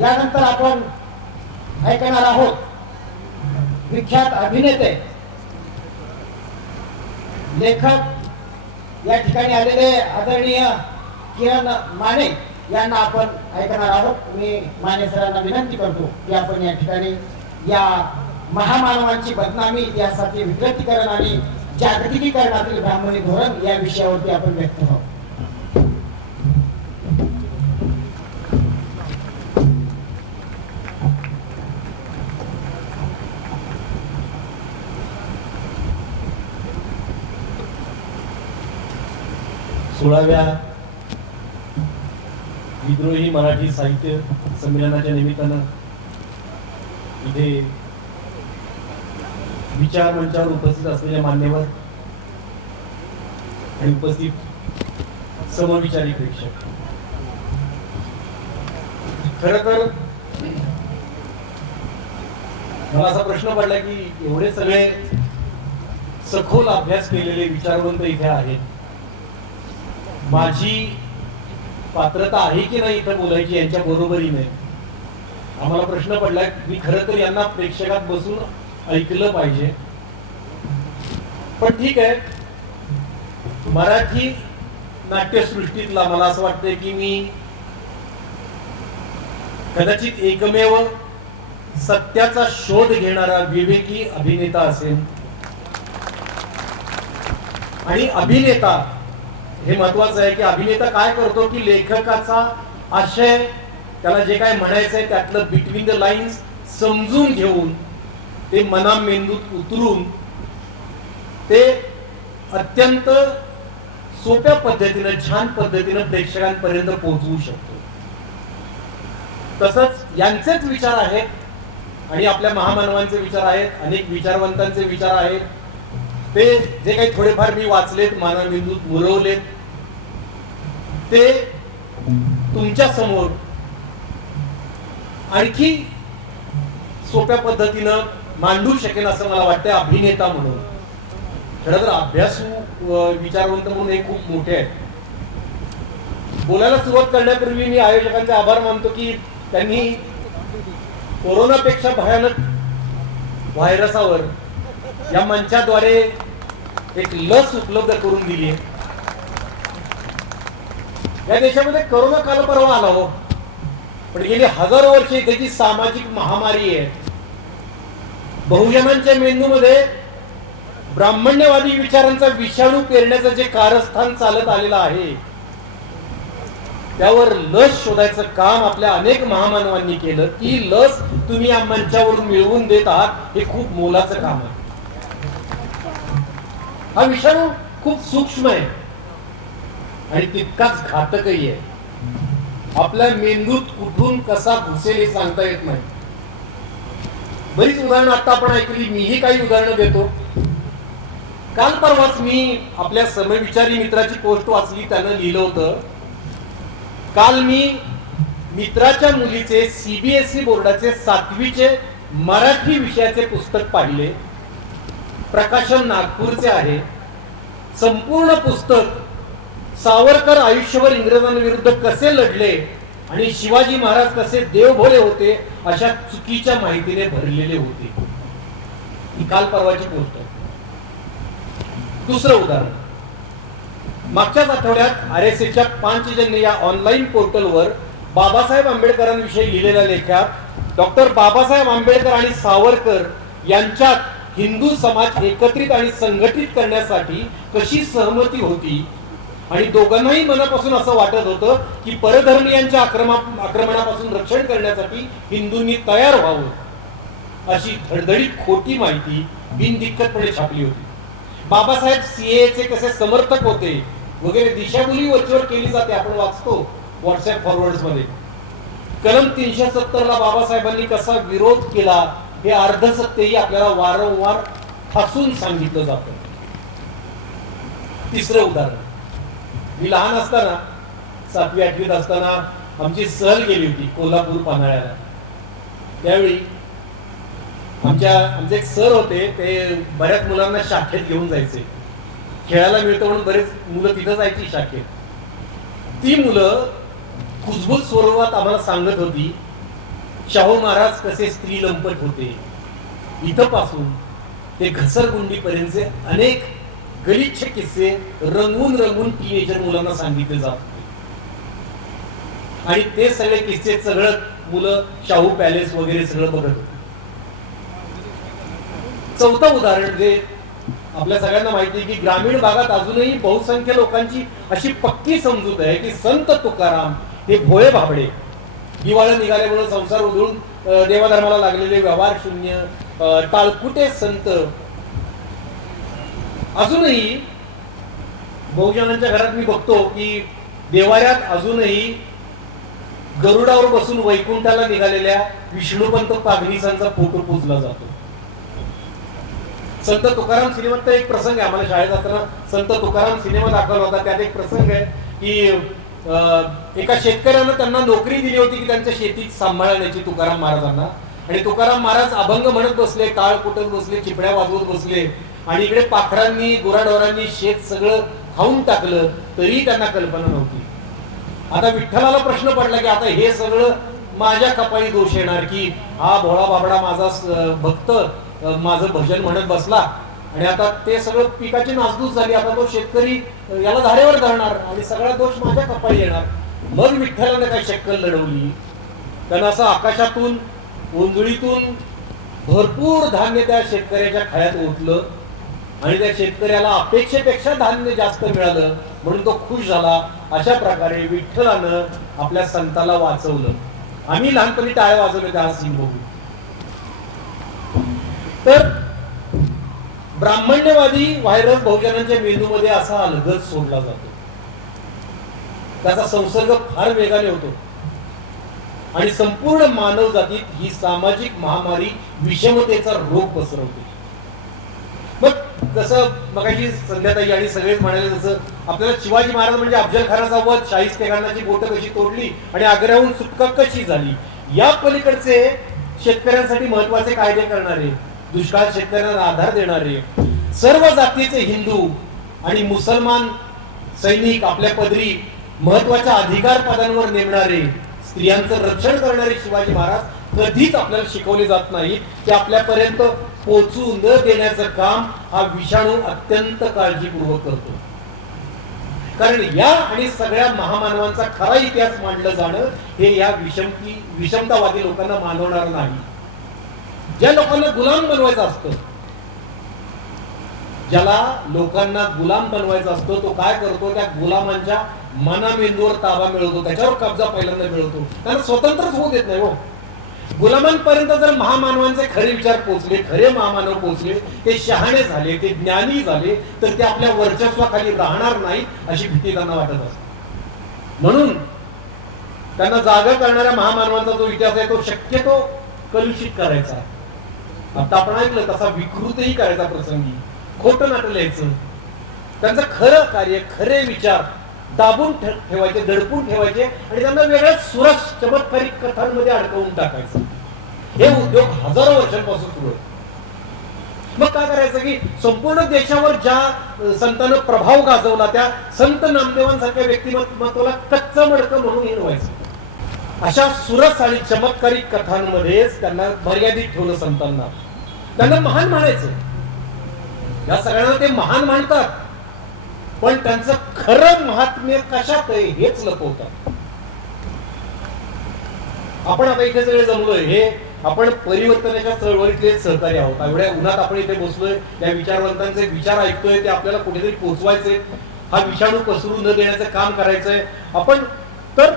यानंतर आपण ऐकणार आहोत विख्यात अभिनेते लेखक या ठिकाणी आलेले आदरणीय किरण माने यांना आपण ऐकणार आहोत। मी माने सरांना विनंती करतो की आपण या ठिकाणी या महामानवांची बदनामी इतिहासातील विकृतीकरण आणि जागतिकीकरणातील ब्राह्मणी धोरण या विषयावरती आपण व्यक्त आहोत। सोळाव्या विद्रोही मराठी साहित्य संमेलनाच्या निमित्तानं इथे विचार मंचावर उपस्थित असलेले मान्यवर आणि उपस्थित समविचारी प्रेक्षक, खरं तर मला असा प्रश्न पडला की एवढे सगळे सखोल अभ्यास केलेले विचारवंत इथे आहेत, माझी पात्रता आहे की नाही इथं बोलायची यांच्या बरोबरीने। आम्हाला प्रश्न पडला मी खरं तर यांना प्रेक्षकात बसून ऐकलं पाहिजे, पण ठीक आहे, मराठी नाट्यसृष्टीतला मला असं वाटतंय की मी कदाचित एकमेव सत्याचा शोध घेणारा विवेकी अभिनेता असेल। आणि अभिनेता हे महत्वाचं आहे की अभिनेता काय करतो की लेखकाचा आशय, त्याला जे काय म्हणायचं आहे त्यातलं बिटवीन द लाईन्स समजून घेऊन ते मना मेंदूत उतरून ते अत्यंत सोप्या पद्धतीनं छान पद्धतीनं प्रेक्षकांपर्यंत पोहोचवू शकतो। तसंच यांचेच विचार आहेत आणि आपल्या महामानवांचे विचार आहेत, अनेक विचारवंतांचे विचार आहेत, ते जे काही थोडेफार मी वाचलेत, मना मेंदूत मुरवलेत, ते तुमच्या समोर आणखी सोप्या पद्धतीनं मांडू शकेन असं मला वाटतं अभिनेता म्हणून। खरं तर अभ्यासू विचारवंत म्हणून हे खूप मोठे आहेत। बोलायला सुरुवात करण्यापूर्वी मी आयोजकांचे आभार मानतो की त्यांनी कोरोनापेक्षा भयानक व्हायरसावर या मंचाद्वारे एक लस उपलब्ध करून दिली आहे। या देशामध्ये कोरोना काल परवा आला हो, पण गेली हजारो वर्षे त्याची सामाजिक महामारी आहे। बहुजनांच्या मेंदूमध्ये ब्राह्मण्यवादी विचारांचा विषाणू पेरण्याचं जे कारस्थान चालत आलेलं आहे त्यावर लस शोधायचं काम आपल्या अनेक महामानवांनी केलं। ती लस तुम्ही या मंचावरून मिळवून देत आहात, हे खूप मोलाचं काम आहे। हा विषाणू खूप सूक्ष्म आहे आणि तितकाच घातकही आहे। आपल्या मेंदूत कुठून कसा घुसेल हे सांगता येत नाही। बरीच उदाहरणं आता आपण ऐकली, मीही काही उदाहरणं देतो। काल परवाच मी आपल्या समविचारी मित्राची पोस्ट वाचली, त्यानं लिहिलं होतं, काल मी मित्राच्या मुलीचे CBSE बोर्डाचे 7वीचे मराठी विषयाचे पुस्तक पाहिले। प्रकाशन नागपूरचे आहे। संपूर्ण पुस्तक सावरकर आयुष्यभर इंग्रजांविरुद्ध कसे लढले आणि शिवाजी महाराज कसे देवभोळे होते अशा चुकीच्या माहितीने भरलेले होते। ही काल परवाची पोस्ट आहे। दुसरं उदाहरण, मागच्याच आठवड्यात RSAच्या पांचजन्य या ऑनलाईन पोर्टलवर बाबासाहेब आंबेडकरांविषयी लिहिलेल्या लेखात डॉक्टर बाबासाहेब आंबेडकर आणि सावरकर यांच्यात हिंदू समाज एकत्रित आणि संघटित करण्यासाठी कशी सहमती होती आणि दोघांनाही मनापासून असं वाटत होतं की परधर्मीयांच्या आक्रमणापासून रक्षण करण्यासाठी हिंदूंनी तयार व्हावं, अशी धडधडीत खोटी माहिती बिनदिक्कतपणे छापली होती। बाबासाहेब CAA कसे समर्थक होते वगैरे दिशाभूली वरचेवर केली जाते, आपण वाचतो व्हॉट्सअप फॉरवर्ड्स मध्ये। कलम 370 ला बाबासाहेबांनी कसा विरोध केला हे अर्धसत्यही आपल्याला वारंवार ठासून सांगितलं जातं। तिसरं उदाहरण, मी लहान असताना 7वी 8वीत असताना आमची सहल गेली होती कोल्हापूर पन्हाळ्याला। त्यावेळी आमचे एक सर होते, ते बऱ्याच मुलांना शाखेत घेऊन जायचे, खेळायला मिळतं म्हणून बरेच मुलं तिथं जायची शाखेत। ती मुलं कुजबूज स्वरूपात आम्हाला सांगत होती शाहू महाराज कसे स्त्री लंपट होते, इथं पासून ते घसरगुंडीपर्यंतचे अनेक गलिच्छ किस्से रंगून रंगून टीनेजर मुलांना सांगितले जात होते. आणि ते सगळे किस्से सगळं मुलं शाहू पॅलेस वगैरे सगळं बघत होते. चौथं उदाहरण जे आपल्या सगळ्यांना माहिती आहे की ग्रामीण भागात अजूनही बहुसंख्य लोकांची अशी पक्की समजूत आहे की संत तुकाराम हे भोळे भाबडे, दिवाळं निघाल्यामुळे संसार उधळून देवाधर्माला लागलेले व्यवहार शून्य टाळकुटे संत अजूनही बहुजनांच्या घरात मी बघतो की देवाऱ्यात अजूनही गरुडावर बसून वैकुंठाला निघालेल्या विष्णुपंत पागनीसांचा फोटो पूजला जातो. संत तुकाराम सिनेमात एक प्रसंग आहे, आम्हाला शाळेत असताना संत तुकाराम सिनेमा दाखवला होता. त्यात एक प्रसंग आहे की एका शेतकऱ्यानं त्यांना नोकरी दिली होती की त्यांच्या शेतीत सांभाळण्याची तुकाराम महाराजांना. आणि तुकाराम महाराज अभंग म्हणत बसले, टाळ कुटत बसले, चिपड्या वाजवत बसले आणि इकडे पाखरांनी गुराढोरांनी शेत सगळं खाऊन टाकलं, तरी त्यांना कल्पना नव्हती. आता विठ्ठलाला प्रश्न पडला की आता हे सगळं माझ्या कपाळी दोष येणार की हा भोळा बाबडा माझा भक्त माझं भजन म्हणत बसला आणि आता ते सगळं पिकाची नासधूस झाली, आता तो शेतकरी याला धारेवर धरणार आणि सगळा दोष माझ्या कपाळी येणार. मग विठ्ठलाने काय शक्कल लढवली, त्यांना असं आकाशातून ओंजळीतून भरपूर धान्य त्या शेतकऱ्याच्या खायात ओतलं आणि त्या शेतकऱ्याला अपेक्षेपेक्षा धान्य जास्त मिळालं म्हणून तो खुश झाला. अशा प्रकारे विठ्ठलानं आपल्या संताला वाचवलं. आम्ही लहानपणी टाळ्या वाजवले त्या सीन बघून. तर ब्राह्मण्यवादी व्हायरस बहुजनांच्या मेंदूमध्ये असा अलगद सोडला जातो, त्याचा संसर्ग फार वेगाने होतो आणि संपूर्ण मानव जातीत ही सामाजिक महामारी विषमतेचा रोग पसरवते. मग जसं मगाशी संध्याताई आणि सगळेच म्हणाले, जसं आपल्याला शिवाजी महाराज म्हणजे अफजल खानाचा वध, शाहिस्तेखानाची बोटं कशी तोडली आणि आग्र्याहून सुटका कशी झाली, या पलीकडचे शेतकऱ्यांसाठी महत्वाचे कायदे करणारे, दुष्काळ शेतकऱ्यांना आधार देणारे, सर्व जातीचे हिंदू आणि मुसलमान सैनिक आपल्या पदरी महत्वाच्या अधिकार पदांवर नेमणारे, स्त्रियांचं रक्षण करणारे शिवाजी महाराज कधीच आपल्याला शिकवले जात नाही. ते आपल्यापर्यंत पोहोचू न देण्याचं काम हा विषाणू अत्यंत काळजीपूर्वक करतो. कारण या आणि सगळ्या महामानवांचा खरा इतिहास मांडलं जाणं हे या विषमतावादी लोकांना मानवणार नाही. ज्या लोकांना गुलाम बनवायचं असतं, ज्याला लोकांना गुलाम बनवायचा असतो, तो काय करतो, त्या गुलामांच्या मनामेंदूवर ताबा मिळवतो, त्याच्यावर कब्जा पहिल्यांदा मिळवतो, त्यांना स्वतंत्रच होऊ देत नाही. हो, गुलामांपर्यंत जर महामानवांचे खरे विचार पोहोचले, खरे महामानव पोहोचले, ते शहाणे झाले, ते ज्ञानी झाले, तर ते आपल्या वर्चस्वाखाली राहणार नाही अशी भीती त्यांना वाटत असते. म्हणून त्यांना जागा करणाऱ्या महामानवांचा जो इतिहास आहे तो शक्यतो कलुषित करायचा. आता आपण ऐकलं तसा विकृतही करायचा प्रसंगी, खोटं नाटक लिहायचं, त्यांचं खरं कार्य, खरे विचार दाबून ठेवायचे, दडपून ठेवायचे आणि त्यांना वेगळ्या सुरस चमत्कारिक कथांमध्ये अडकवून टाकायचं. हे उद्योग हजारो वर्षांपासून सुरू आहे. मग काय करायचं की संपूर्ण देशावर ज्या संतांना प्रभाव गाजवला त्या संत नामदेवांसारख्या व्यक्तिमत्वाला कच्चं मडकं म्हणून हिरवायचं. अशा सुरस आणि चमत्कारिक कथांमध्येच त्यांना मर्यादित ठेवलं संतांना. त्यांना महान म्हणायचं, या सगळ्यांना ते महान मानतात, पण त्यांचं खरं महात्म्य कशात आहे हेच लपवतात. आपण आता इथे सगळे जमलोय, हे आपण परिवर्तनाच्या चळवळीतले सहकारी आहोत. एवढ्या उन्हात आपण इथे बसलोय, या विचारवंतांचे विचार ऐकतोय, ते आपल्याला कुठेतरी पोहोचवायचे, हा विषाणू पसरू न देण्याचं काम करायचंय आपण. तर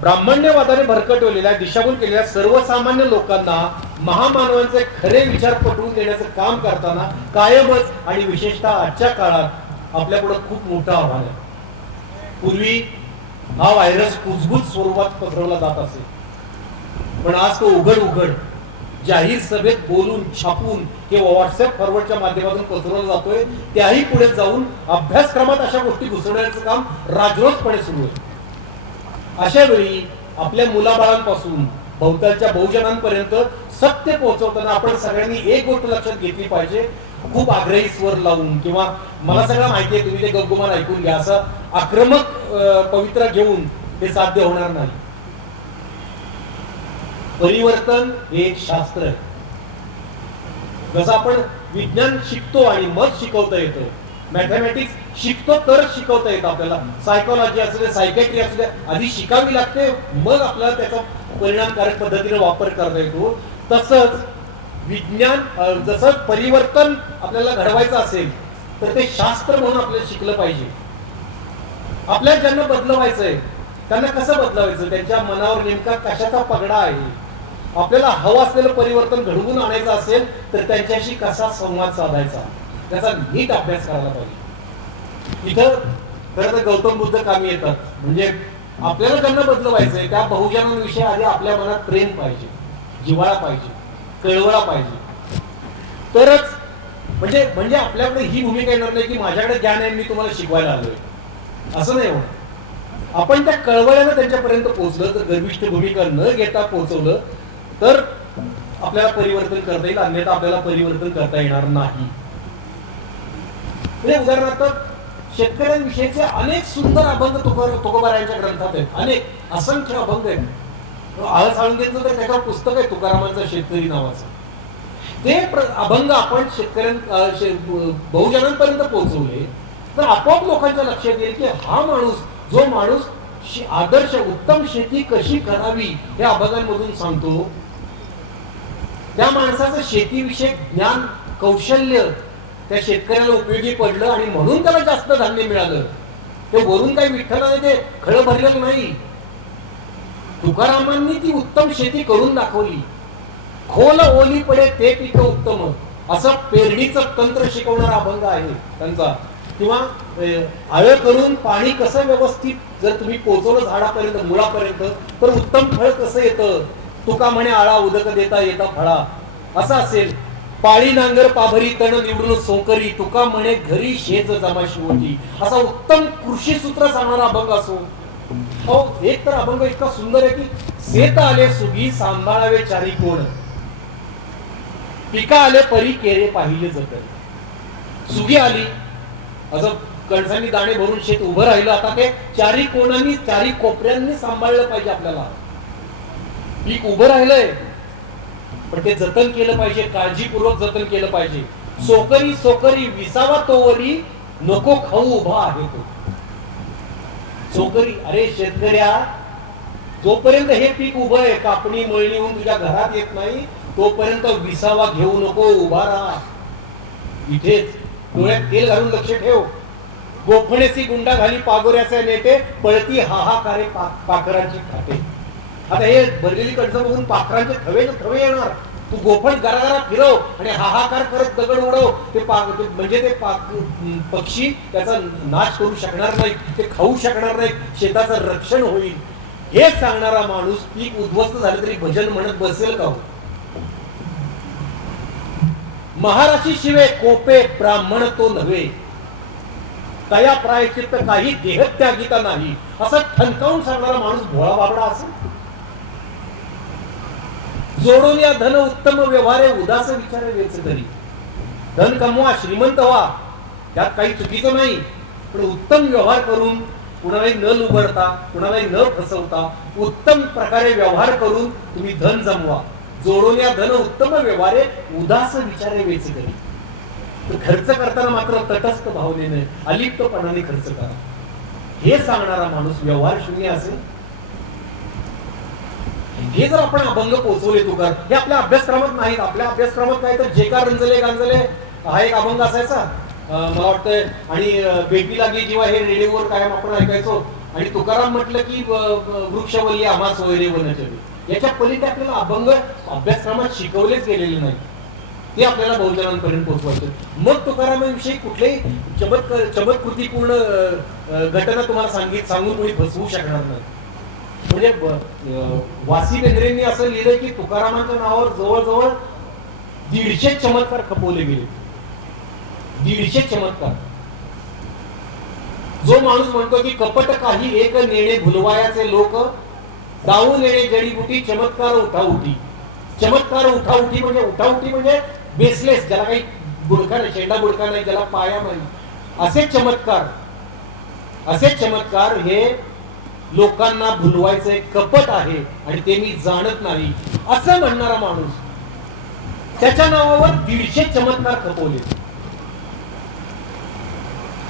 ब्राह्मण्यवादाने भरकटवलेल्या, दिशाभूल केलेल्या सर्वसामान्य लोकांना महामानवांचे खरे विचार पटवून देण्याचं काम करताना कायमच आणि विशेषतः आजच्या काळात आपल्या पुढे खूप मोठं आव्हान आहे. पूर्वी हा व्हायरस कुजबूज स्वरूपात पसरवला जात असे, पण आज तो उघड जाहीर सभेत बोलून, छापून किंवा व्हॉट्सअप फॉरवर्डच्या माध्यमातून पसरवला जातोय. त्याही पुढे जाऊन अभ्यासक्रमात अशा गोष्टी घुसवण्याचं काम राजरोसपणे सुरू आहे. अशा वेळी आपल्या मुलाबाळांपासून भोवतालच्या बहुजनांपर्यंत सत्य पोहोचवताना आपण सगळ्यांनी एक गोष्ट लक्षात घेतली पाहिजे, खूप आग्रही स्वर लावून किंवा मला सगळं माहिती आहे तुम्ही ते गप्गुमान ऐकून घ्या असं आक्रमक पवित्रा घेऊन ते साध्य होणार नाही. परिवर्तन हे एक शास्त्र आहे. जसं आपण विज्ञान शिकतो आणि मग शिकवता येतं, मॅथमॅटिक्स शिकतो तरच शिकवता येतं आपल्याला. सायकोलॉजी असू दे, सायकॅट्री असू दे, आधी शिकावी लागते, मग आपल्याला त्याचा परिणामकारक पद्धतीने वापर करता येतो. तसंच विज्ञान, जसं परिवर्तन आपल्याला घडवायचं असेल तर ते शास्त्र म्हणून आपल्याला शिकलं पाहिजे. आपल्याला ज्यांना बदलवायचंय त्यांना कसं बदलवायचं, त्यांच्या मनावर नेमका कशाचा पगडा आहे, आपल्याला हवं असलेलं परिवर्तन घडवून आणायचं असेल तर त्यांच्याशी कसा संवाद साधायचा, त्याचा नीट अभ्यास करायला पाहिजे. इथं खरं तर गौतम बुद्ध कामी येतात. म्हणजे आपल्याला ज्यांना बदलवायचंय त्या बहुजनांविषयी आधी आपल्या मनात प्रेम पाहिजे, जिव्हाळा पाहिजे, कळवळा पाहिजे. तरच म्हणजे म्हणजे आपल्याकडे ही भूमिका येणार नाही की माझ्याकडे ज्ञान आहे मी तुम्हाला शिकवायला आलोय, असं नाही होणार. आपण त्या कळवळ्यानं त्यांच्यापर्यंत पोहोचलं तर, गर्विष्ठ भूमिका न घेता पोहोचवलं तर आपल्याला परिवर्तन करता येईल, अन्यथा आपल्याला परिवर्तन करता येणार नाही. म्हणजे उदाहरणार्थ शेतकऱ्यांविषयीचे अनेक सुंदर अभंग तुकोबारायांच्या ग्रंथात आहेत, अनेक असंख्य अभंग आहेत. आळ साळुंखेचं तर त्याच्यावर पुस्तक आहे तुकारामांचं शेतकरी नावाचं. ते अभंग आपण बहुजनांपर्यंत पोहोचवले तर आपोआप लोकांच्या लक्षात येईल की हा माणूस, जो माणूस आदर्श उत्तम शेती कशी करावी या अभंगांमधून सांगतो, त्या माणसाचं शेतीविषयक ज्ञान, कौशल्य त्या शेतकऱ्याला उपयोगी पडलं आणि म्हणून त्याला जास्त धान्य मिळालं. ते वरून काही विठ्ठलाने ते खळं भरलेलं नाही. तुकारामांनी ती उत्तम शेती करून दाखवली. खोल ओली पडे ते पीक उत्तम, असं पेरणीचं तंत्र शिकवणारा अभंग आहे त्यांचा. किंवा आळ करून पाणी कसं व्यवस्थित जर तुम्ही पोचवलं झाडापर्यंत, मुळापर्यंत, तर उत्तम फळ कसं येतं. तुका म्हणे आळा उदक देता येता फळा, असं असेल. पाळी नांगर पाभरी तण निवडून सोंकरी, तुका म्हणे घरी शेज जमाशी होती, असा उत्तम कृषी सूत्र सांगणारा अभंग असो. हो, एक तर अभंग इतका सुंदर आहे की शेत आले सुगी सांभाळावे चारी कोण, पिका आले परी केरे पाहिले जतन. सुगी आली, असं कणसांनी दाणे भरून शेत उभं राहिलं. आता ते चारी कोणांनी, चारी कोपऱ्यांनी सांभाळलं पाहिजे. आपल्याला पीक उभं राहिलंय पण ते जतन केलं पाहिजे, काळजीपूर्वक जतन केलं पाहिजे. सोकरी सोकरी विसावा तोवरी, नको खाऊ उभा आहे तो. सोकरी, अरे शेतकऱ्या, जोपर्यंत हे पीक उभं आहे, कापणी मळणी होऊन तुझ्या घरात येत नाही, तोपर्यंत विसावा घेऊ नको, उभा राहा इथेच. डोळ्यात तेल घालून लक्ष ठेव. गोफणेसी गुंडा घाली पागोऱ्याचे नेते, पळती हाहाकारे पाखरांची खाते. आता हे भरलेली कणसं बघून पाखरांचे थवे थवे येणार. तू गोफण गरागरा फिरव आणि हाहाकार करत दगड उडव, ते म्हणजे ते पक्षी त्याचा नाश करू शकणार नाही, ते खाऊ शकणार नाही, शेताचं रक्षण होईल. हे सांगणारा माणूस पीक उद्ध्वस्त झालं तरी भजन म्हणत बसेल का? महाराशी शिवे कोपे ब्राह्मण तो नव्हे, तया प्रायचित्त काही देहत्यागिता नाही, असं ठणकावून सांगणारा माणूस भोळा बाबडा असेल. जोडून या धन उत्तम व्यवहारे, उदास विचारे वेच करी. धन कमवा, श्रीमंत व्हा, त्यात काही चुकीचं नाही, पण उत्तम व्यवहार करून, कुणालाही न लुबडता, कुणालाही न फसवता, उत्तम प्रकारे व्यवहार करून तुम्ही धन जमवा. जोडून या धन उत्तम व्यवहारे, उदास विचारे वेच करी. खर्च करताना मात्र तटस्थ भावनेने, अलिप्तपणाने खर्च करा. हे सांगणारा माणूस व्यवहार शून्य असेल. हे जर आपण अभंग पोहोचवले तुकार, हे आपल्या अभ्यासक्रमात नाहीत. आपल्या अभ्यासक्रमात काय तर जे का रंजले गांजले हा एक अभंग असायचा मला वाटतंय. आणि बेटी लागी जेव्हा हे रेडिओवर कायम आपण ऐकायचो. आणि तुकाराम म्हटलं की वृक्षवल्ली आम्हा सोयरे वनचरी. याच्या पलीकडे आपल्याला अभंग अभ्यासक्रमात शिकवलेच गेलेले नाही. ते आपल्याला बहुजनांपर्यंत पोहोचवायचे. मग तुकारामांविषयी कुठलेही चमत्कृतीपूर्ण घटना तुम्हाला सांगून कोणी फसवू शकणार नाही. म्हणजे वासी बेंद्रेंनी असं लिहिलंय की तुकारामांच्या नावावर जवळजवळ 150 चमत्कार खपवले गेले. 150 चमत्कार. जो माणूस म्हणतो की कपट काही एक नेणे भुलवायाचे लोक, दावून नेणे जडीबुटी, चमत्कार उठाउठी. चमत्कार उठाउठी म्हणजे बेसलेस, ज्याला काही बुडका नाही, शेंडा बुडका नाही, ज्याला पाया नाही, असे चमत्कार हे लोकांना भुलवायचं एक कपट आहे आणि ते मी जाणत नाही. असं म्हणणारा माणूस, त्याच्या नावावर 150 चमत्कार खपवले.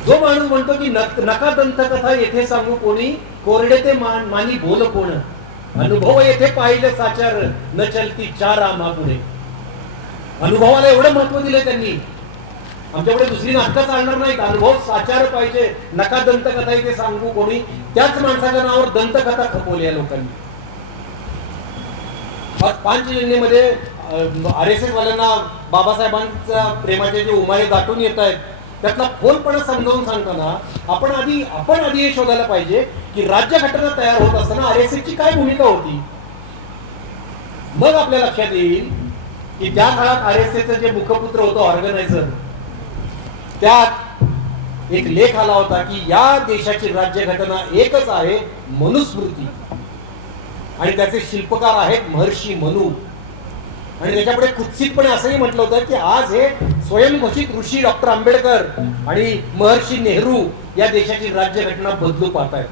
जो माणूस म्हणतो की नका दंतकथा येथे सांगू कोणी, कोरडे ते मानी बोल कोण, अनुभव येथे पाहिले साचार, न चलती चार आमापुढे. अनुभवाला एवढं महत्व दिलं त्यांनी. आमच्याकडे दुसरी नाटकं चालणार नाहीत, अनुभव साचार पाहिजे. नका दंतकथा येथे सांगू कोणी, त्याच माणसाच्या नावावर दंतकथा खपवली या लोकांनी. पांचजन्यमध्ये RSS वाल्यांना बाबासाहेबांच्या प्रेमाचे जे उमाळे दाटून येत आहेत, त्यातला खोलपणा समजावून सांगताना आपण आधी हे शोधायला पाहिजे की राज्यघटना तयार होत असताना RSS ची काय भूमिका होती. मग आपल्या लक्षात येईल की त्या काळात RSS जे मुखपुत्र होतं ऑर्गनायझर, त्यात एक लेख आला होता की या देशाची राज्यघटना एकच आहे, मनुस्मृती, आणि त्याचे शिल्पकार आहेत महर्षी मनू. आणि त्याच्यापुढे कुत्सितपणे असंही म्हटलं होतं की आज हे स्वयंघोषित ऋषी डॉक्टर आंबेडकर आणि महर्षी नेहरू या देशाची राज्यघटना बदलू पाहत आहेत.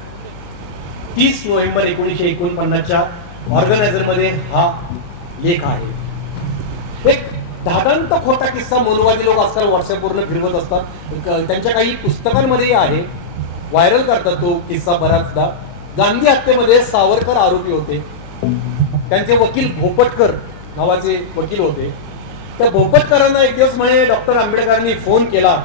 30 नोव्हेंबर 1949च्या ऑर्गनायझर मध्ये हा लेख आहे. एक धादांत खोटा किस्सा मनुवादी लोक आजकाल व्हॉट्सअपवरून फिरवत असतात. त्यांच्या काही पुस्तकांमध्येही आहे, व्हायरल करतात तो किस्सा बराचदा. गांधी हत्येमध्ये सावरकर आरोपी होते. त्यांचे वकील भोपटकर नावाचे वकील होते. त्या भोपटकरांना एक दिवस म्हणे डॉक्टर आंबेडकरांनी फोन केला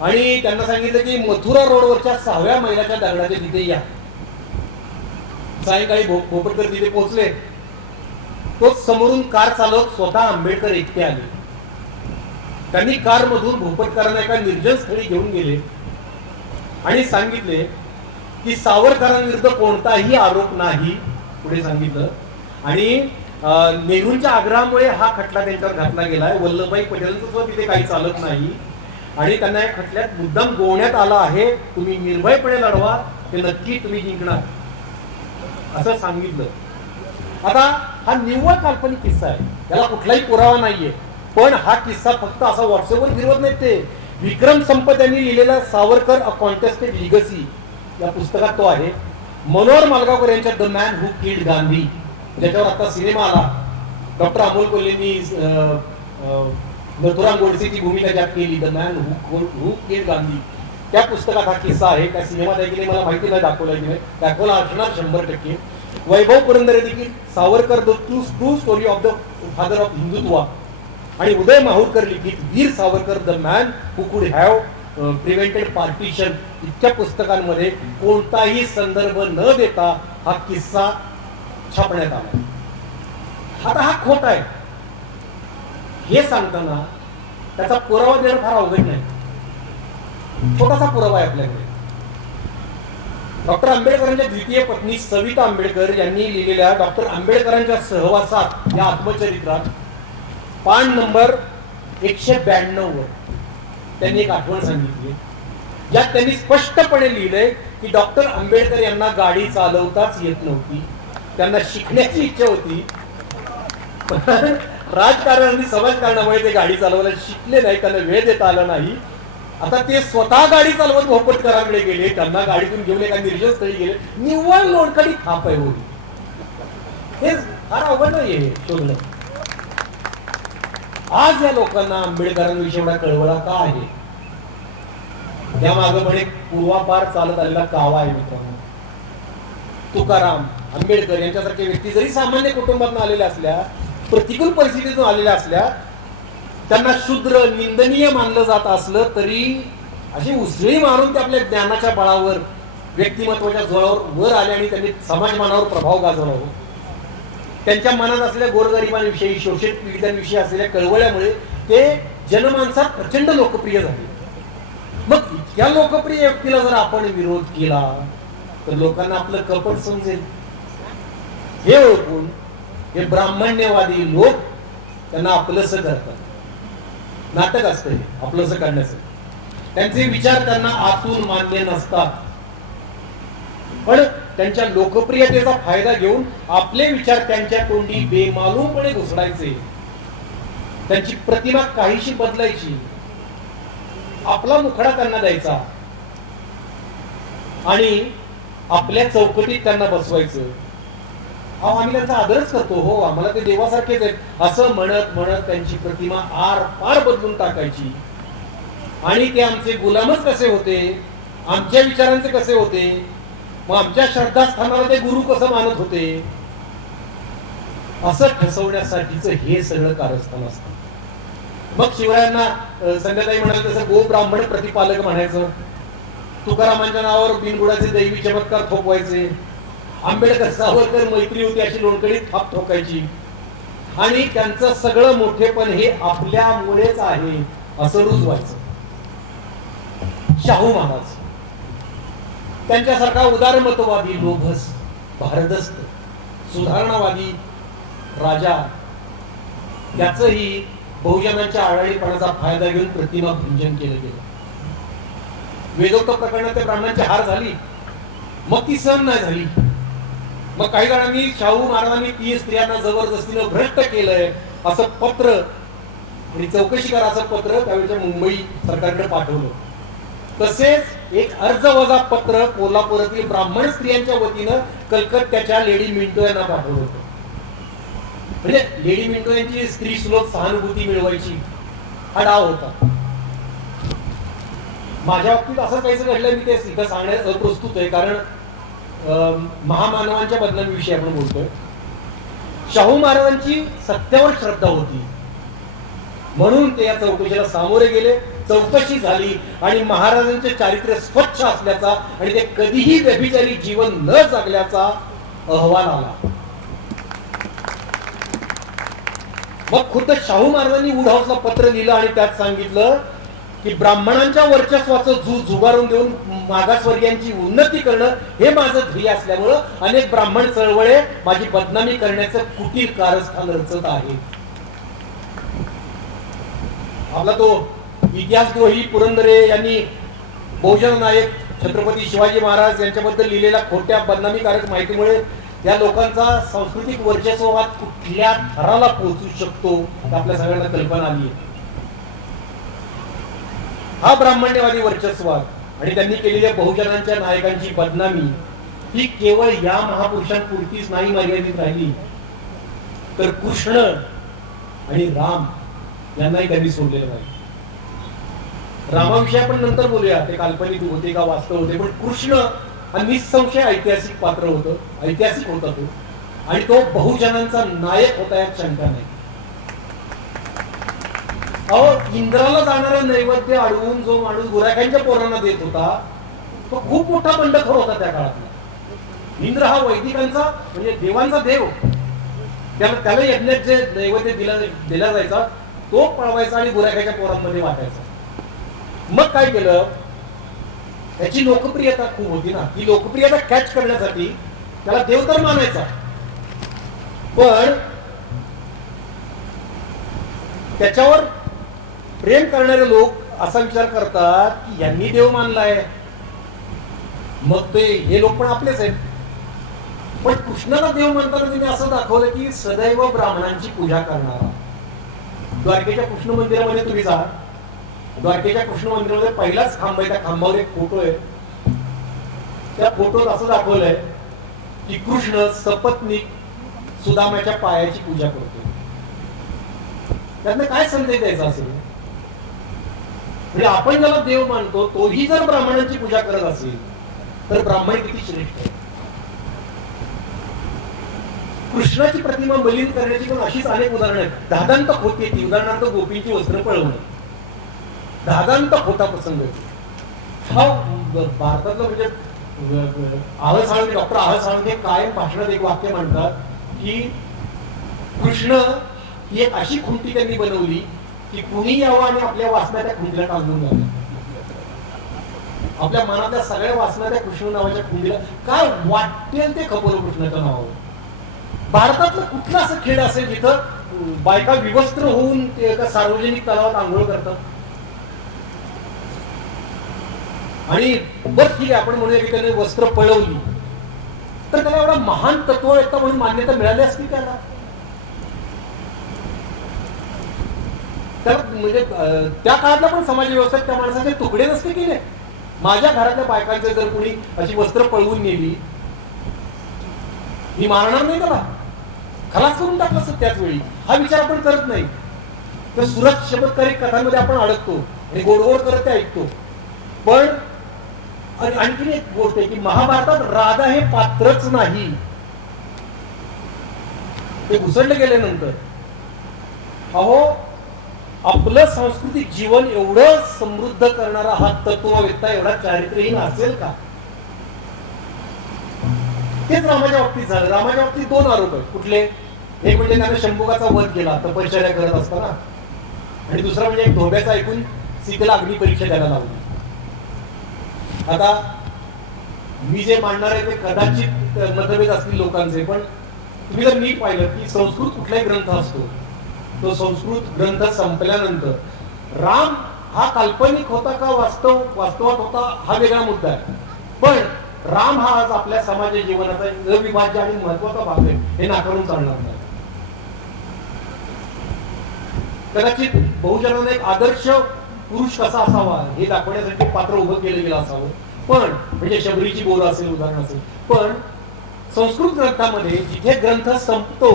आणि त्यांना सांगितलं की मथुरा रोडवरच्या 6व्या मैलाच्या दगडाच्या तिथे या. सायंकाळी भोपटकर तिथे पोहोचले. तो समोरून कार चालक स्वतः आंबेडकर एकटे आले. त्यांनी कार मधून भोपटकरांना एका निर्जन स्थळी घेऊन गेले आणि सांगितले की सावरकरांविरुद्ध कोणताही आरोप नाही, पुढे सांगितलं. आणि नेहरूंच्या आग्रहामुळे हा खटला त्यांच्यावर घातला गेलाय. वल्लभभाई पटेलांचं सुद्धा तिथे काही चालत नाही आणि त्यांना या खटल्यात मुद्दाम गोवण्यात आला आहे. तुम्ही निर्भयपणे लढवा, ते नक्की तुम्ही जिंकणार, असं सांगितलं. आता हा निव्वळ काल्पनिक किस्सा आहे, त्याला कुठलाही पुरावा नाहीये. पण हा किस्सा फक्त असा व्हॉट्सअपवर फिरवत नाही. ते विक्रम संपत यांनी लिहिलेला सावरकर अ कॉन्टेस्टेड लिगसी या पुस्तकात तो आहे. मनोहर मालगावकर यांच्या the man who killed Gandhi, ज्याच्यावर आता सिनेमा आला. डॉक्टर अमोल कोल्हेंनी नथुराम गोडसेची भूमिका ज्यात केली, the man who killed Gandhi, त्या पुस्तकात हा किस्सा आहे. त्या सिनेमात आहे की नाही मला माहिती नाही, दाखवला की नाही, दाखवला असणार 100%. वैभव पुरंदरे देखील Savarkar the true story of the father of Hindutva आणि उदय माहुरकर लिखित Veer Savarkar the man who कुड हॅव प्रिव्हेंटेड पार्टिशन इतक्या पुस्तकांमध्ये कोणताही संदर्भ न देता हा किस्सा छापण्यात आला. आता हा खोटा आहे हे सांगताना त्याचा पुरावा देणं फार अवघड नाही. छोटासा पुरावा आहे आपल्याकडे. डॉक्टर आंबेडकरांच्या द्वितीय पत्नी सविता आंबेडकर यांनी लिहिलेल्या डॉक्टर आंबेडकरांच्या सहवासात या आत्मचरित्रात पान नंबर 192 वर त्यांनी एक आठवण सांगितली, ज्यात त्यांनी स्पष्टपणे लिहिलंय की डॉक्टर आंबेडकर यांना गाडी चालवताच येत नव्हती. त्यांना शिकण्याची इच्छा होती, राजकारण आणि समाजकारणामुळे ते गाडी चालवायला शिकले नाही, त्यांना वेळ देता आला नाही. आता ते स्वतः गाडी चालवत भोपटकरांकडे गेले, त्यांना गाडीतून घेऊन एका निर्जन स्थळी गेले. निव्वळ लोणकडी थाप आहे होती. हे फार अवघड नाहीये शोधणं. आज या लोकांना आंबेडकरांविषयी एवढा कळवळा का आहे? त्यामागे पण एक पूर्वापार चालत आलेला कावा आहे मित्रांनो. तुकाराम आंबेडकर यांच्यासारखे व्यक्ती जरी सामान्य कुटुंबातून आलेल्या असल्या, प्रतिकूल परिस्थितीतून आलेल्या असल्या, त्यांना शूद्र निंदनीय मानलं जात असलं तरी अशी उसळी मारून ते आपल्या ज्ञानाच्या बळावर व्यक्तिमत्वाच्या जोरावर वर आले आणि त्यांनी समाजमानावर प्रभाव गाजवला. त्यांच्या मनात असलेल्या गोरगरिबांविषयी, शोषित पीडितांविषयी असलेल्या कळवळ्यामुळे ते जनमानसात प्रचंड लोकप्रिय झाले. मग इतक्या लोकप्रिय व्यक्तीला जर आपण विरोध केला तर लोकांना आपलं कपट समजेल. हे ओळखून हे ब्राह्मण्यवादी लोक त्यांना आपलंसं करतात. नाटक असतं हे आपलंसं करण्याचं. त्यांचे विचार त्यांना आतून मान्य नसतात, पण त्यांच्या लोकप्रियतेचा फायदा घेऊन आपले विचार त्यांच्या तोंडी बेमालूमपणे घुसडायचे, त्यांची प्रतिमा काहीशी बदलायची, आपला मुखडा त्यांना द्यायचा आणि आपल्या चौकटीत त्यांना बसवायचं. अहो आम्ही त्यांचा आदरच करतो, हो आम्हाला ते देवासारखेच आहेत असं म्हणत म्हणत त्यांची प्रतिमा आर पार बदलून टाकायची. आणि ते आमचे गुलामच कसे होते, आमच्या विचारांचे कसे होते, मग आमच्या श्रद्धास्थानाला ते गुरु कसं मानत होते, असं ठसवण्यासाठीच हे सगळं कारस्थान असतं. मग शिवरायांना संध्याताई म्हणाल तसं गो ब्राह्मण प्रतिपालक म्हणायचं, तुकारामांच्या नावावर बिनबुडाचे दैवी चमत्कार थोपवायचे, आंबेडकर सावरकर मैत्री होती अशी लोणकडी थाप ठोकायची, आणि त्यांचं सगळं मोठेपण हे आपल्यामुळेच आहे असं रुजवायचं. शाहू महाराज त्यांच्यासारखा उदारमतवादी, लोभस, भारदस्त, सुधारणावादी राजा, त्याचंही बहुजनांच्या आळाडीपणाचा फायदा घेऊन प्रतिमा भंजन केलं गेलं. वेदोक्त प्रकरणात त्या ब्राह्मणांची हार झाली, मग ती सहन नाही झाली. मग काही जणांनी शाहू महाराजांनी 30 स्त्रियांना जबरदस्तीनं भ्रष्ट केलंय असं पत्र आणि चौकशी करा असं पत्र त्यावेळेच्या मुंबई सरकारकडे पाठवलं. तसेच एक अर्ज वजा पत्र कोल्हापुरातील ब्राह्मण स्त्रियांच्या वतीनं कलकत्त्याच्या लेडी मिंटो यांना पाठवलं होतं. म्हणजे लेडी मिंटो यांची स्त्री सुलभ सहानुभूती मिळवायची हा डाव होता. माझ्या बाबतीत असं काहीच घडलं, मी ते इथं सांगण्यास अप्रस्तुत आहे, कारण महामानवांच्या बदनामीविषयी आपण बोलतोय. शाहू महाराजांची सत्यावर श्रद्धा होती म्हणून ते या चौकशीला सामोरे गेले. चौकशी झाली आणि महाराजांचे चारित्र्य स्वच्छ असल्याचा आणि ते कधीही व्यभिचारी जीवन न जगल्याचा अहवाल आला. मग खुद्द शाहू महाराजांनी वूड हाऊसला पत्र लिहिलं आणि त्यात सांगितलं की ब्राह्मणांच्या वर्चस्वाचं झुगारून देऊन मागासवर्गीयांची उन्नती करणं हे माझं ध्येय असल्यामुळं अनेक ब्राह्मण चळवळे माझी बदनामी करण्याचं कुटील कारस्थान रचत आहे. आपला तो इतिहासद्रोही पुरंदरे यांनी बहुजन नायक छत्रपती शिवाजी महाराज यांच्याबद्दल लिहिलेल्या खोट्या बदनामीकारक माहितीमुळे या लोकांचा सांस्कृतिक वर्चस्ववाद कुठल्या थराला पोहोचू शकतो आपल्या सगळ्यांना कल्पना आली आहे. हा ब्राह्मण्यवादी वर्चस्ववाद आणि त्यांनी केलेल्या बहुजनांच्या नायकांची बदनामी ही केवळ या महापुरुषांपुरतीच नाही मर्यादित राहिली, तर कृष्ण आणि राम यांनाही त्यांनी सोडलेलं नाही. रामाविषयी आपण नंतर बोलूया, ते काल्पनिक होते का वास्तव होते, पण कृष्ण हा निसंशय ऐतिहासिक पात्र होतं, ऐतिहासिक होता तो, आणि तो बहुजनांचा नायक होता यात शंका नाही. अहो इंद्राला जाणारा नैवेद्य अडवून जो माणूस गुराख्यांच्या पोरांना देत होता तो खूप मोठा बंडखोर होता त्या काळातला. इंद्र हा वैदिकांचा म्हणजे देवांचा देव, त्याला यज्ञात जे नैवेद्य दिला जायचा तो पळवायचा आणि गुराख्याच्या पोरांमध्ये वाटायचा. मग काय केलं, त्याची लोकप्रियता खूप होती ना, ती लोकप्रियता कॅच करण्यासाठी त्याला देव तर मानायचा, पण त्याच्यावर प्रेम करणारे लोक असा विचार करतात की यांनी देव मानलाय मग ते हे लोक पण आपलेच आहेत. पण कृष्णाला देव म्हणताना तिने असं दाखवलं की सदैव ब्राह्मणांची पूजा करणारा. द्वारकेच्या कृष्ण मंदिरामध्ये तुम्ही जा, द्वारकेच्या कृष्ण मंदिरामध्ये पहिलाच खांब आहे, त्या खांबावर एक फोटो आहे. त्या फोटोत असं दाखवलंय की कृष्ण सपत्नीक सुदामाच्या पायाची पूजा करतो. त्यातनं काय संदेश द्यायचा असेल, म्हणजे आपण ज्याला देव मानतो तोही जर ब्राह्मणांची पूजा करत असेल तर ब्राह्मण किती श्रेष्ठ आहे. कृष्णाची प्रतिमा मलिन करण्याची पण अशीच अनेक उदाहरणं आहेत. दादांत होती ती, उदाहरणार्थ गोपींची वस्त्र पळवणं, दादांत होता प्रसंग हा भारतातला. म्हणजे आहल साळुंखे, डॉक्टर आहल साळुंखे कायम भाषणात एक वाक्य म्हणतात की कृष्ण ही एक अशी खुंटी त्यांनी बनवली की कुणी यावं आणि आपल्या वासना त्या खुंटीला टांगून घालून, आपल्या मनातल्या सगळ्या वासना त्या कृष्ण नावाच्या खुंटीला काय वाटेल ते खपवलं कृष्णाच्या नावावर. भारतातलं कुठलं असं खेळ असेल जिथं बायका विवस्त्र होऊन ते एका सार्वजनिक तलावात आंघोळ करतात. आणि बस ठीक आहे आपण म्हणूया की त्याने वस्त्र पळवली तर त्याला एवढा महान तत्ववेत्ता म्हणून मान्यता मिळाली असती त्याला. म्हणजे त्या काळातल्या पण समाज व्यवस्थेत त्या माणसाचे तुकडे नसते केले. माझ्या घरातल्या बायकांचे जर कोणी अशी वस्त्र पळवून नेली, मी मारणार नाही त्याला, खलास करून टाकलं असतं त्याच वेळी. हा विचार आपण करत नाही. तर सुरत चमत्कारिक कथांमध्ये आपण अडकतो आणि गोडगोड करत ते ऐकतो. पण आणखी एक गोष्ट आहे की महाभारतात राधा हे पात्रच नाही. ते घुसडले गेल्यानंतर अहो आपलं सांस्कृतिक जीवन एवढं समृद्ध करणारा हा तत्ववेत्ता एवढा चारित्र्यहीन असेल का? तेच रामाच्या बाबतीत झालं. रामाच्या बाबतीत 2 आरोप आहेत. कुठले? एक म्हणजे त्याने शंभुकाचा वध केला तपश्चर्या करत असताना, आणि दुसरा म्हणजे एक धोब्याचा ऐकून सीतेला अग्नी परीक्षा द्यायला लावली. आता मी जे मांडणार आहे ते कदाचित मतभेद असतील लोकांचे, पण तुम्ही जर नीट पाहिलं की संस्कृत कुठलाही ग्रंथ असतो, तो संस्कृत ग्रंथ संपल्यानंतर राम हा काल्पनिक होता का वास्तवात होता हा वेगळा मुद्दा आहे. पण राम हा आज आपल्या समाज जीवनाचा अविभाज्य आणि महत्वाचा भाग आहे, हे नाकारून चालणार नाही. कदाचित बहुजनांना एक आदर्श पुरुष कसा असावा हे दाखवण्यासाठी पात्र उभं केलं गेलं असावं. पण म्हणजे शबरीची बोर असेल, उदाहरण असेल. पण संस्कृत ग्रंथामध्ये जिथे ग्रंथ संपतो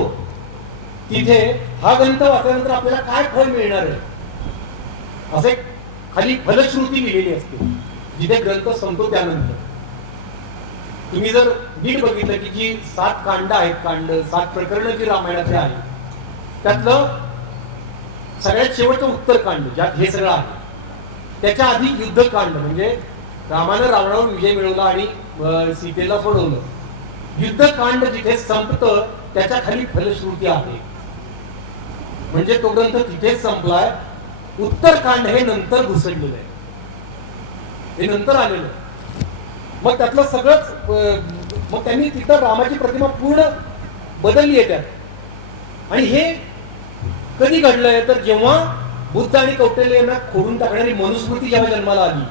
तिथे हा ग्रंथ वाचल्यानंतर आपल्याला काय फळ मिळणार आहे असे खाली फलश्रुती लिहिलेली असते. जिथे ग्रंथ संपतो त्यानंतर तुम्ही जर नीट बघितलं की जी 7 कांड आहेत, 7 प्रकरणं जी रामायणातली आहेत, त्यातलं सगळ्यात शेवटचं उत्तरकांड ज्यात हे सगळं आहे, त्याच्या आधी युद्धकांड म्हणजे रामानं रावणावर विजय मिळवला आणि सीतेला सोडवलं. युद्धकांड जिथे संपतं त्याच्या खाली फलश्रुती आहे, म्हणजे तो ग्रंथ तिथेच संपलाय. उत्तरकांड हे नंतर घुसडलेलं आहे, हे नंतर आलेलं. मग त्यातलं सगळंच मग त्यांनी तिथं रामाची प्रतिमा पूर्ण बदलली आहे त्यात. आणि हे कधी घडलंय तर जेव्हा बुद्ध आणि कौटिल्य यांना खोडून टाकणारी मनुस्मृती जेव्हा जन्माला आली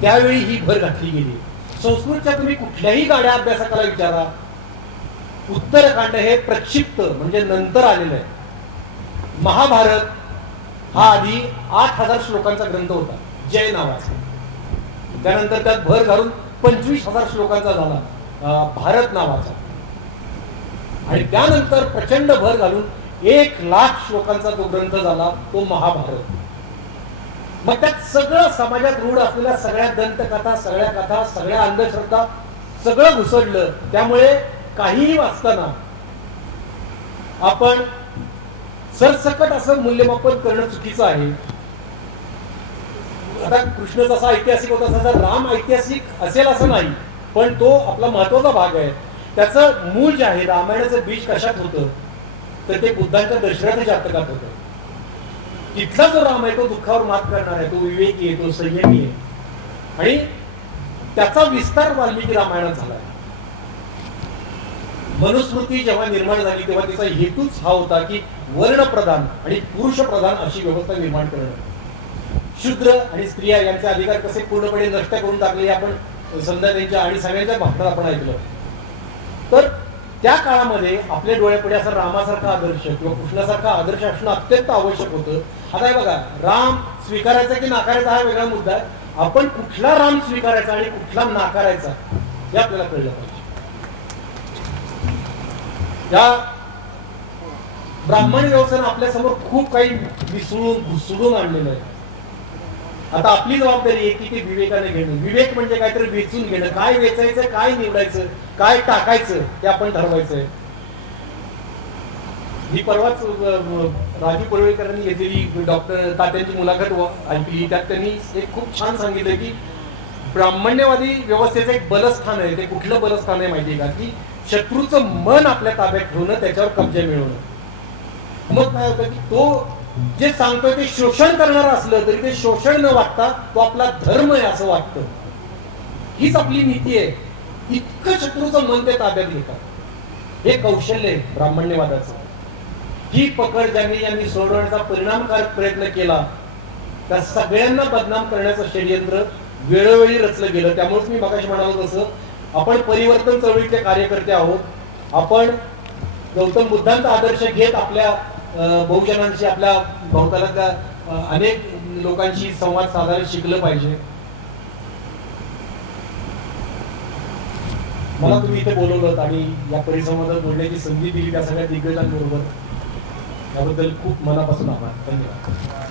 त्यावेळी ही भर घातली गेली. संस्कृतच्या तुम्ही कुठल्याही गाड्या अभ्यासकाला विचारा, उत्तरकांड हे प्रक्षिप्त म्हणजे नंतर आलेलं आहे. महाभारत हा आधी 8000 श्लोकांचा ग्रंथ होता जय नावाचा. त्यानंतर त्यात भर घालून 25,000 श्लोकांचा झाला भारत नावाचा, आणि त्यानंतर प्रचंड भर घालून 1,00,000 श्लोकांचा जो ग्रंथ झाला तो महाभारत. मग त्यात सगळं समाजात रूढ असलेल्या सगळ्या दंतकथा, सगळ्या कथा, सगळ्या अंधश्रद्धा सगळं घुसडलं. त्यामुळे काहीही वाचताना आपण सरसकट असं मूल्यमापन करणं चुकीचं आहे. आता कृष्ण जसा ऐतिहासिक होता तसा राम ऐतिहासिक असेल असं नाही, पण तो आपला महत्वाचा भाग आहे. त्याचं मूळ जे आहे रामायणाचं बीज कशात होतं तर ते बुद्धांच्या दशरथ जातकात होतं. तिथला जो राम आहे तो दुःखावर मात करणार आहे, तो विवेकी आहे, तो संयमी आहे, आणि त्याचा विस्तार वाल्मिकी रामायणात झाला. मनुस्मृती जेव्हा निर्माण झाली तेव्हा तिचा हेतूच हा होता की वर्णप्रधान आणि पुरुषप्रधान अशी व्यवस्था निर्माण करणं. शूद्र आणि स्त्रिया यांचे अधिकार कसे पूर्णपणे नष्ट करून टाकले आपण समजा त्यांच्या आणि सगळ्यांच्या भाषणात आपण ऐकलं. तर त्या काळामध्ये आपल्या डोळ्यापुढे असा रामासारखा आदर्श किंवा कृष्णासारखा आदर्श असणं अत्यंत आवश्यक होतं. आता हे बघा, राम स्वीकारायचा की नाकारायचा हा वेगळा मुद्दा आहे. आपण कुठला राम स्वीकारायचा आणि कुठला नाकारायचा हे आपल्याला कळलं पाहिजे. या ब्राह्मण व्यवस्थेनं आपल्या समोर खूप काही घुसडून आणलेलं आहे. आता आपली जबाबदारी आहे की ते विवेकाने घेणं. विवेक म्हणजे काहीतरी वेचून घेणं, काय वेचायचं, काय निवडायचं, काय टाकायचं ते आपण ठरवायचंय. मी परवाच राजू पडळकरांनी घेतलेली डॉक्टर तात्यांची मुलाखत ऐकली. त्यात त्यांनी एक खूप छान सांगितलं की ब्राह्मण्यवादी व्यवस्थेचं एक बलस्थान आहे. ते कुठलं बलस्थान आहे माहितीये का? की शत्रूचं मन आपल्या ताब्यात ठेवणं, त्याच्यावर कब्जा मिळवणं. मग काय होतं की तो जे सांगतोय ते शोषण करणार असलं तरी ते शोषण न वाटता तो आपला धर्म आहे असं वाटतं. हीच आपली नीती आहे. इतकं शत्रूचं मन ते ताब्यात घेतात. हे कौशल्य आहे ब्राह्मण्यवादाचं. ही पकड ज्यांनी सोडवण्याचा परिणामकारक प्रयत्न केला त्या सगळ्यांना बदनाम करण्याचं षडयंत्र वेळोवेळी रचलं गेलं. त्यामुळेच मी मगाशी म्हणालो तसं आपण परिवर्तन चळवळीचे कार्यकर्ते आहोत. आपण गौतम बुद्धांचा आदर्श घेत आपल्या बहुजनांशी, आपल्या भोवतालातल्या अनेक लोकांशी संवाद साधायला शिकलं पाहिजे. मला तुम्ही इथे बोलवलं आणि या परिसंवादात बोलण्याची संधी दिली त्या सगळ्या दिग्गजांबरोबर, त्याबद्दल खूप मनापासून आभार. धन्यवाद.